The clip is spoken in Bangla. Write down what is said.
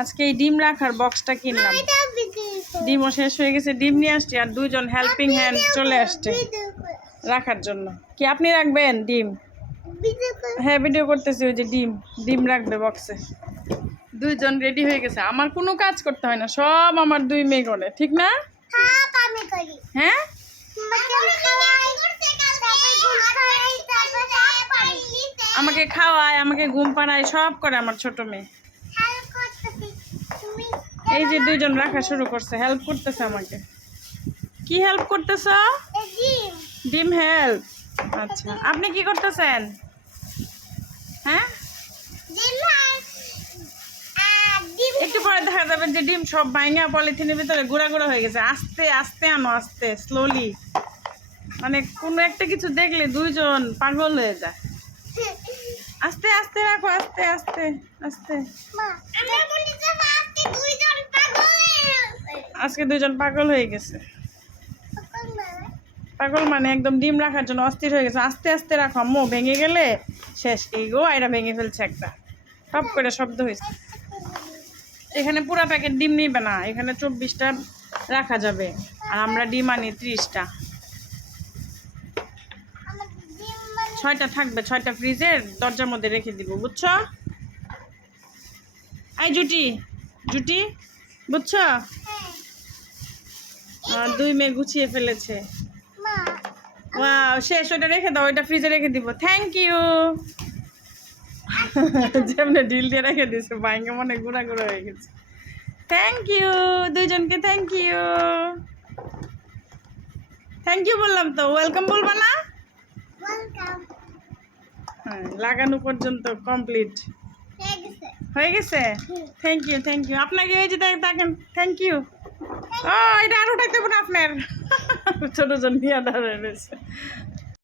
আজকে এই ডিম রাখার বক্সটা কিনলাম। ডিমও শেষ হয়ে গেছে, ডিম নিয়ে আসছি আর দুইজন হেল্পিং হ্যান্ড চলে আসছে রাখার জন্য। কি আপনি রাখবেন ডিম? হ্যাঁ ভিডিও করতেছি। ওই যে ডিম ডিম রাখবে বক্সে। দুইজন রেডি হয়ে গেছে, আমার কোনো কাজ করতে হয় না, সব আমার দুই মেয়ে করে, ঠিক না? হ্যাঁ আমাকে খাওয়ায়, আমাকে ঘুম পাড়ায়, সব করে আমার ছোট মেয়ে। এই যে দুইজন রাখা শুরু করছে, হেল্প করতেছে আমাকে। কি হেল্প করতেছ? ডিম হেল্প। আচ্ছা আপনি কি করতেছেন? হ্যাঁ একটু পরে দেখা যাবে যে ডিম সব ভাঙা পলিথিনের ভিতরে গুঁড়া গুঁড়া হয়ে গেছে। আস্তে আস্তে আনো, আস্তে স্লোলি, মানে কোনো একটা কিছু দেখলে দুইজন পাগল হয়ে যায়। আস্তে আস্তে রাখো, আস্তে আস্তে আস্তে। আজকে দুইজন পাগল হয়ে গেছে। পাগল মানে একদম ডিম রাখার জন্য অস্থির হয়ে গেছে। আস্তে আস্তে রাখো আম্মু, ভেঙে গেলে শেষ। এই গো এটা ভেঙে ফেলছে একটা, টপ করে শব্দ হয়েছে। এখানে পুরো প্যাকেট ডিম নিবে না, এখানে 24টা রাখা যাবে আর আমরা ডিম আনি 30টা। 6টা থাকবে, 6টা ফ্রিজের দরজার মধ্যে রেখে দিব, বুঝছো? এই জুটি জুটি বুঝছো? দুই মেয়ে গুছিয়ে ফেলেছে। ওয়াও শেষ, ওইটা রেখে দাও, ওইটা ফ্রিজে রেখে দিব। Thank you. যেমনি ডিল দিয়ে রেখে দিয়েছে, বাইকে মনে গুঁড়া গুঁড়া হয়ে গেছে। থ্যাংক ইউ দুইজনকে, থ্যাংক ইউ। থ্যাংক ইউ বললাম তো, ওয়েলকাম বলবা না? হ্যাঁ লাগানো পর্যন্ত কমপ্লিট হয়ে গেছে। থ্যাংক ইউ, থ্যাংক ইউ আপনাকে। এই যে দেখেন, থ্যাংক ইউ। ও এটা আর উঠাইতে হবে না আপনার। ছোট জন নিয়ে দাঁড়িয়ে রয়েছে।